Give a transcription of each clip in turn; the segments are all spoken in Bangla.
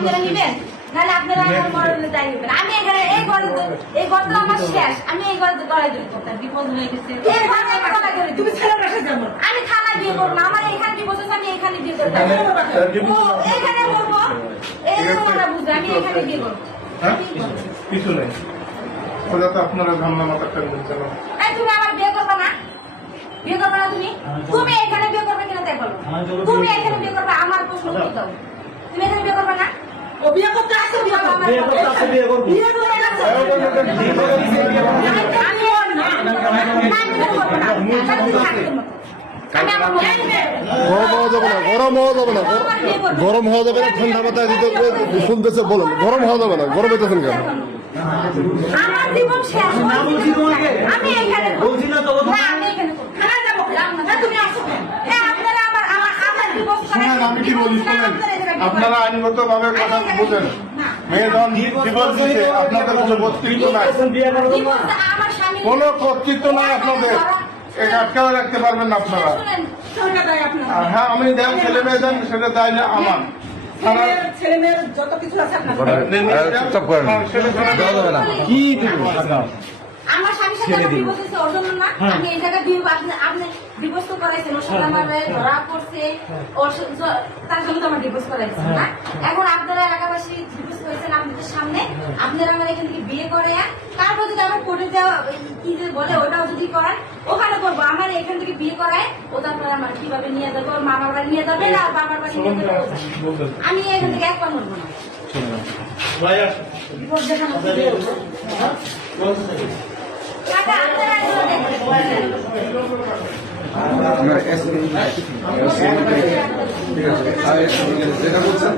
আপনারা নিবেন? নাহলে আপনারা আমার মরণে নিবেন আমি এখানে এই ঘরে তো- এই ঘরটা আমার শেষ। আমি এই ঘরে দিই বিপদ হয়ে গেছে। এই ঘরে আমি গড়াই দিই তুমি ছেলে বাসা যাব আমি থানা বিয়ে করব না আমার এখানে কি বসেছে আমি এখানে বিয়ে করব। ও এখানে করব এই যে তোমরা বুঝবে আমি এখানে বিয়ে করব। হ্যাঁ। কিছু নেই। তো আপনারা ধামনা এই তুমি আমার বিয়ে করবে না? বিয়ে করবে না তুমি? তুমি এখানে বিয়ে করবে কিনা তাই বলো। তুমি এখানে বিয়ে করবে আমার প্রশ্ন তুমি এখানে বিয়ে করবে না? ও বিয়ে করতে আসছে বিয়ে আমার বিয়ে করতে আসছে, বিয়ে করব। বিয়ে করে আসছে আমি ওর না আমি করব না গরম হওয়া যাবে না গরম হওয়া যাবে না গর- গরম হওয়া যাবে না ঠান্ডা মাথায় দিতে। শুনতেছে বলেন গরম হওয়া যাবে না গরম হইতেছেন কেন? আমার জীবন শেষ আমি এখানে বলছি না তো আমি এখানে খানা যাব। না তুমি আসো। হ্যাঁ, আপনারা আমার আমার আমার divorce শুনেন করাইছেন, আমি কি বলি শোনেন আপনারা। আইনগত ভাবে কথা বোঝেন। মেয়ে যখন ডিভোর্স দিচ্ছে আপনাদের কোনো কর্তৃত্ব নাই। কোনো কর্তৃত্ব নাই আপনাদের। এটা আটকাও রাখতে পারবেন না আপনারা। হ্যাঁ আমি দেন ছেলে মেয়ে দেন সেটা দায় না আমার। তারা হ্যাঁ, কি দিব আমার divorce করাইছেন, না? এখন আপনারা এলাকাবাসী করেছেন আপনাদের সামনে, আপনারা আমার এখান থেকে বিয়ে করে তারপর যদি আমার কোর্টে কি যে বলে ওটাও যদি করায় ওখানে করব আমার এখান থেকে বিয়ে করায় ও তারপরে আমার কীভাবে নিয়ে যাবে ওর মামার বাড়ি নিয়ে যাবে না বাবার বাড়ি নিয়ে যাবে আমি এখান থেকে এক পা নড়বো না। যেটা বলছেন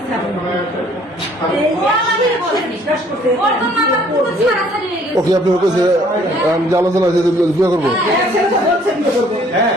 থাকবে হয়ে গেছে। ওকে আপনি যে আলোচনা বিয়ে করব হ্যাঁ